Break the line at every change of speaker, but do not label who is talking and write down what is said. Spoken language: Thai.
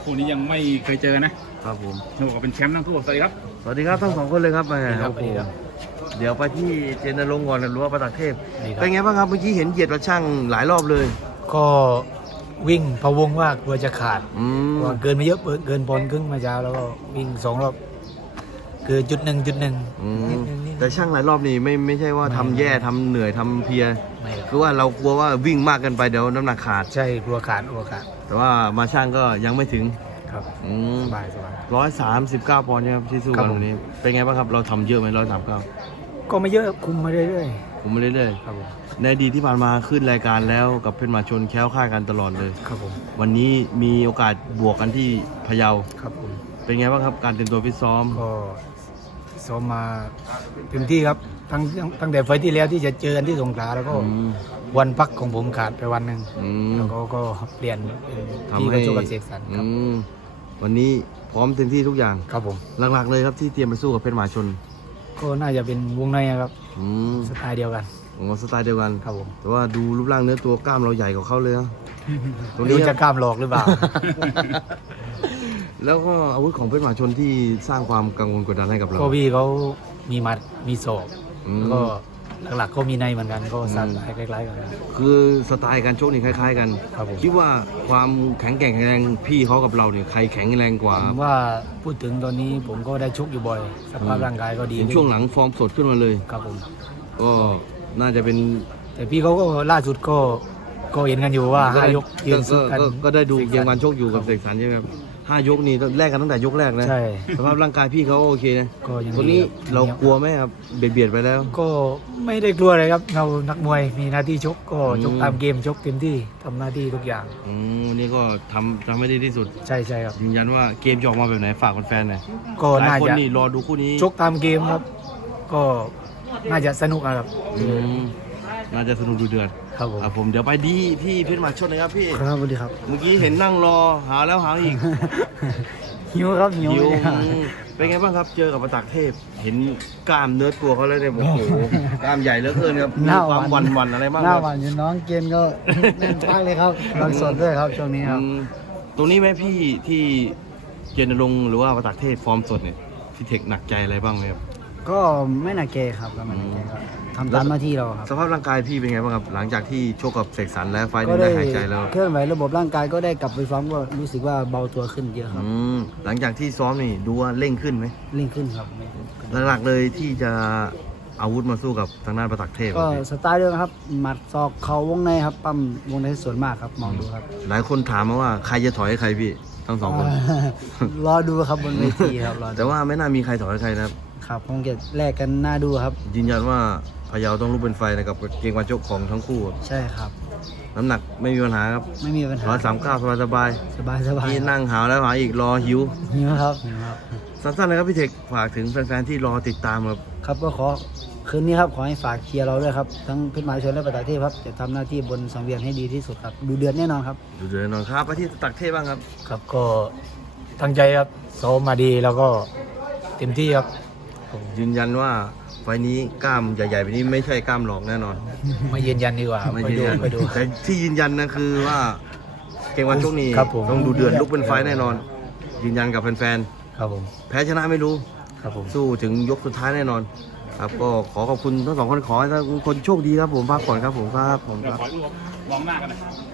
คู่นี้ยังไม่เคยเจอนะครับ
ผม
เราบอกว่าเป็นแชมป์ทั้งคู่สวัสดีครับ
สวัสดีครับทั้งสองคนเลยครับแหม
ครับ
โอ้โห
ครับ
เดี๋ยวไปที่เจนนรงค์ก่อนหรือว่าประตักเทพ
ดีครับ
เป็นไงบ้างครับเมื่อกี้เห็นเหยียดกระช่างหลายรอบเลย
ก็วิ่งพะวงว่ากลัวจะขาด
อืม
กลัวเกินมาเยอะเกินปอนด์ครึ่งมาเช้าแล้วก็วิ่ง2 รอบคือจุดหนึ่งนิดนึง
แต่ช่างหลายรอบนี่ไม่ใช่ว่าทำแย่ทำเหนื่อยทำเพลีย
ไม่ครับ
คือว่าเรากลัวว่าวิ่งมากเกินไปเดี๋ยวน้ำหนักขาด
ใช่กลัวขาด
แต่ว่ามาช่างก็ยังไม่ถึง
ครับ
139
สบาย
ปอนด์นะครับที่สู้
ครั
กับ น
ผม
วันนี้ เป็นไงบ้างครับเราทำเยอะไหม139
ก็ไม่เยอะคุมมาเรื่อย
ผมไม่เรื่อย
ๆครับผม
ๆในอดีตที่ผ่านมาขึ้นรายการแล้วกับเพชรหมาชนแค้วค่ากันตลอดเลย
ครับผม
วันนี้มีโอกาสบวกกันที่พะเยา
ครับผม
เป็นไงบ้างครับการเตรียมตัวฟิตซ้อม
ก็ซ้อมมาเต็มที่ครับตั้งแต่ไฟล์ที่แล้วที่จะเจอกันที่สงขลาแล้วก็
อืม
วันพักของผมขาดไปวันหนึ่ง
อืม
แล้วก็เปลี่ยนเป็น
ทำ
พี่
ให้
กระโจกกับเสกสรรครับ
วันนี้พร้อมเต็มที่ทุกอย่าง
ครับผม
หลักๆเลยครับที่เตรียมไปสู้กับเพชรหมาชน
ก็น่าจะเป็นวงในอะครับ
อืม
สไตล์เดียวกัน
ของเราสไตล์เดียวกัน
ครับผม
แต่ว่าดูรูปร่างเนื้อตัวกล้ามเราใหญ่กว่าเขาเลยนะ ตรง
รู้
นี้
จะกล้ามหลอกหรือเปล่า
แล้วก็อาวุธของเพชรหมาชนที่สร้างความกังวลกดดันให้กับเรา
ก็พี่เขามีหมัดมีศอก
อืม
แล้วก็หลักๆก็มีในเหมือนกันก็สั่น
อืม
คล้ายๆกัน
คือสไตล์การชกนี่คล้าย ๆ กัน
ครับผม
คิดว่าความแข็งแกร่งแข็งแรงพี่เขากับเราเนี่ยใครแข็งแรงกว่า
ผมว่าพูดถึงตอนนี้ผมก็ได้ชกอยู่บ่อย สภาพร่างกายก็ดี
เห็นช่วงหลังฟอร์มสดขึ้นมาเลย
ครับผม
ก็น่าจะเป็น
แต่พี่เขาก็ล่าสุดก็เห็นกันอยู่ว่า5 ยกยืนสู้กัน
ก็ได้ดูเกมการชกอยู่กับเสกสรรใช่ไหมครับ5 ยกนี่แลกกันตั้งแต่ยกแรกนะ
ใช่
สภาพร่างกายพี่เขาโอเคนะ
ก็ยังดี
คนนี้
ครับ
เรากลัวไหมครับเบียดไปแล้ว
ก็ไม่ได้กลัวเลยครับเรานักมวยมีหน้าที่ชกก็
อืม
ชกตามเกมชกเต็มที่ทำหน้าที่ทุกอย่าง
วันนี้ก็ทำให้ดีที่สุด
ใช่ใช่ครับ
ยืนยันว่าเกมจะออกมาแบบไหนฝากแฟนๆหน่อย
ก็
หลา
น่าย
คน
จะ
นี่รอดูคู่นี้
ชกตามเกมครับ ก็น่าจะสนุกอะครับ
อืมน่าจะสนุกดูเดือด
ครับผม
ครับผมเดี๋ยวไปดีที่เพชรหมาชนนะครับพี่
ครับสวัสดีครับ
เมื่อกี้เห็นนั่งรอหาแล้วหาอีก
หิวครับหิว
หิวเป็นไงบ้างครับเจอกับประตักเทพ เห็นกล้ามเนื้อตัวเขาแล้วเนี่ยโอ้โหกล้ามใหญ่เหลือเกินครับมีความวันอะไรบ้าง
หน้า
ครับ
หวานอยู่น้องเกณฑ์ก็ เล่นพักเลยครับรังสดด้วยครับช่วงนี้ครับ
ตรงนี้ไหมพี่ที่เจนรงค์หรือว่าประตักเทพฟอร์มสดเนี่ยพี่เทคหนักใจอะไรบ้างไหมครับ
ก็ไม่หนักเกครับก็ไม่หนักเกครับทำตามหน้าที่เราครับ
สภาพร่างกายพี่เป็นไงบ้างครับหลังจากที่ชกกับเสกสรรและไฟล์
ก็
นี้
ได้
ได้หายใจแล้ว
เคลื่อนไหวระบบร่างกายก็ได้กลับไปซ้อมก็รู้สึกว่าเบาตัวขึ้นเยอะครับ
หลังจากที่ซ้อมนี่ดูว่าเร่งขึ้นไหม
เร่งขึ้นครับ
หลักๆเลยที่จะอาวุธมาสู้กับทางด้านประตักเทพ
ก็
ครับพี่
สไตล์เดิมครับหมัดศอกเข่าวงในครับปั้มวงในส่วนมากครับมองดูครับ
หลายคนถามมาว่าใครจะถอยให้ใครพี่ทั้งสองคน
รอดูครับบนเวทีครับรอดู
แต่ว่าไม่น่ามีใครถอยให้ใครนะครับ
ครับคงจะแลกกันน่าดูครับ
ยืนยันว่าพะเยาต้องลุกเป็นไฟนะครับเกมการชกของทั้งคู่ครับ
ใช่ครับ
น้ำหนักไม่มีปัญหาครับ
ไม่มีปัญหา
139สบาย
สบายสบาย
นี่นั่งหาวแล้วหาอีกรอหิว
หิวครับหิวครับ
สั้นๆเลยครับพี่เทคฝากถึงแฟนๆที่รอติดตามครับ
ครับก็ขอคืนนี้ครับขอให้ฝากเชียร์เราด้วยครับทั้งเพชรหมหาชนและประตาเทพครับจะทำหน้าที่บนสังเวียนให้ดีที่สุดครับดูเดือดแน่นอนครับ
ดูเดือดแน่นอนครับไปที่ตักเทพบ้างครับ
ครับก็ตั้งใจครับซ้อมมาดีแล้วก็เต็มที่ครับ
ยืนยันว่าไฟล์นี้กล้ามใหญ่ๆแบบนี้ไม่ใช่กล้ามหลอกแน่นอน
ไม่ยืนยันดีกว่า
ไม่
ไป
ยืน
ดู
ยัน
ไปดู
แต่ที่ยืนยันนะคือว่าเกมวันชกนี้
ครับผม
ต้องดูเดือดลุกเป็นไฟล์แน่นอน ยืนยันกับแฟน
ครับผม
ๆแพ้ชนะไม่รู้
ครับผม
สู้ถึงยกสุดท้ายแน่นอน ครับก็ขอขอบคุณทั้งสองคนขอให้ทุกคนโชคดีครับผมพักผ่อนครับผมครับผม
เดี๋ยว
ครับ
ขอให้รวมมองหน้ากันหนะ